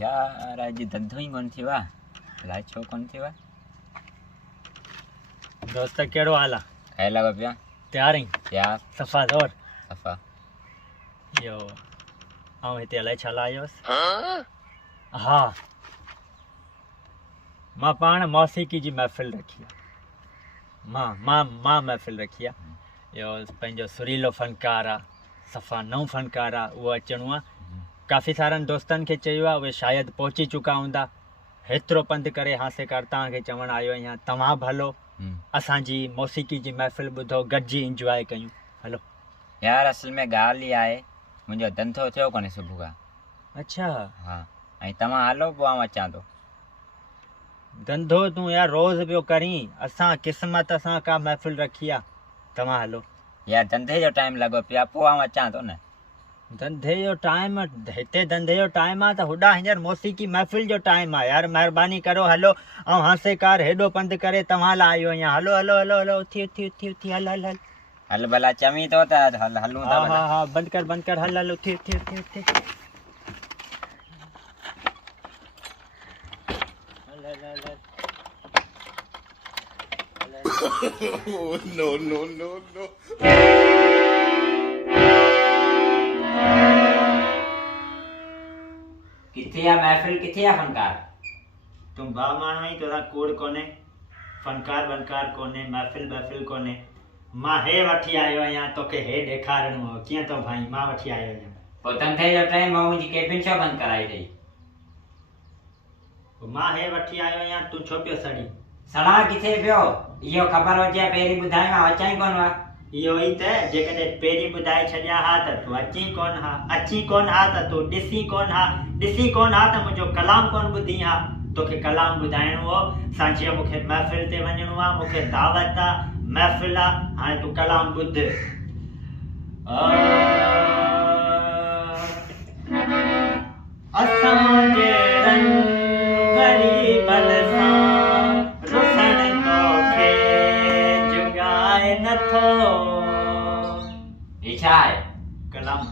यार अॼु धंधो ई कोन थियो आहे, अलाए छो कोन थियो आहे। दोस्त कहिड़ो हाल आहे? खाए लॻो पिया? तयार आहीं? तयार सफ़ा ज़ोर सफ़ा। इहो ऐं हिते अलाए छा लाइ आयो हुअसि? हा, मां पाण मौसीक़ी जी महफ़िल रखी आहे। मां महफ़िल रखी आहे। इहो पंहिंजो सुरीलो फ़नकार आहे, सफ़ा नओं फ़नकार आहे, उहो अचिणो आहे। काफ़ी सारनि दोस्तनि खे चयो आहे, उहे शायदि पहुची चुका हूंदा। हेतिरो पंधु करे हासेकार तव्हांखे चवणु आयो आहियां, तव्हां बि हलो, असांजी मौसीक़ी जी महफ़िल ॿुधो, गॾिजी इंजॉय कयूं। हलो यार असल में ॻाल्हि इहा आहे, मुंहिंजो धंधो थियो कोन्हे सुबुह खां। अच्छा, हा, ऐं तव्हां हलो पोइ आउं अचां थो। धंधो तूं यार रोज़ पियो करीं, असां क़िस्मत सां का महफ़िल रखी आहे। तव्हां हलो यार धंधे जो टाइम लॻो पियो आहे, पोइ आउं अचां थो न। धंधे जो टाइम? हिते धंधे जो टाइम आहे त होॾा हींअर मौसीक़ी महफ़िल जो टाइम आहे। यार महिरबानी करो, हलो। ऐं हासेकार हेॾो पंधु करे तव्हां लाइ आयो आहियां। हलो हलो हलो हलो, उथी हल हल हल हल भला चवीं थो त हलूं था। हा हा, बंदि कर हल हल, उथी हल हल हल हल। no. किथे आहे महफ़िल, किथे आहे फ़नकार? तूं भाउ माण्हू आहीं, तोरा कूड़ कोन्हे, फ़नकार वनकार कोन्हे, महफ़िल कोन्हे। मां हे वठी आयो आहियां, तोखे हे ॾेखारणो आहे। कीअं थो भाई? मां वठी आयो आहियां। पोइ धंधे जो टाइम आहे, मुंहिंजी केबिन छो बंदि कराई अथई? मां हे वठी आयो आहियां, तूं छो पियो सड़ी? सड़ा किथे पियो? इहो ख़बर हुजे हा पहिरीं ॿुधायो हा, अचां ई कोन हा। इहो ई त, जेकॾहिं पहिरीं ॿुधाए छॾिया हा त तूं अची कोन हा त तूं ॾिसी कोन हा त मुंहिंजो कलाम कोन ॿुधी हा। तोखे कलाम ॿुधाइणो हो, सांचीअ मूंखे महफ़िल ते वञिणो आहे, मूंखे दावत आहे, महफ़िल आहे। हाणे तूं कलाम ॿुध। असांजे ग़रीबनि सां रुसण तोखे जुगाए नथो। ही छा आहे? कलाम।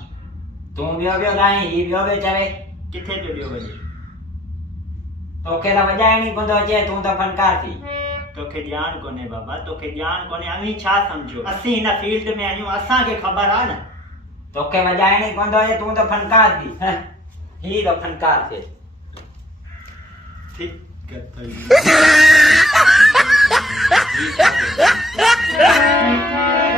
तूं ॿियो ॻाहीं, ही ॿियो चवे। किथे पियो ॿियो वञे? तोखे त वॼाइण ई कोन थो अचे, तूं त फ़नकार थी। तोखे ॼाण कोन्हे बाबा, तोखे ॼाण कोन्हे। अवी छा सम्झो? असीं हिन फील्ड में आहियूं, असांखे ख़बर आहे न। तोखे वॼाइण ई कोन थो अचे, तूं त फ़नकार थी। ही त फ़नकार थिए। ठीक है।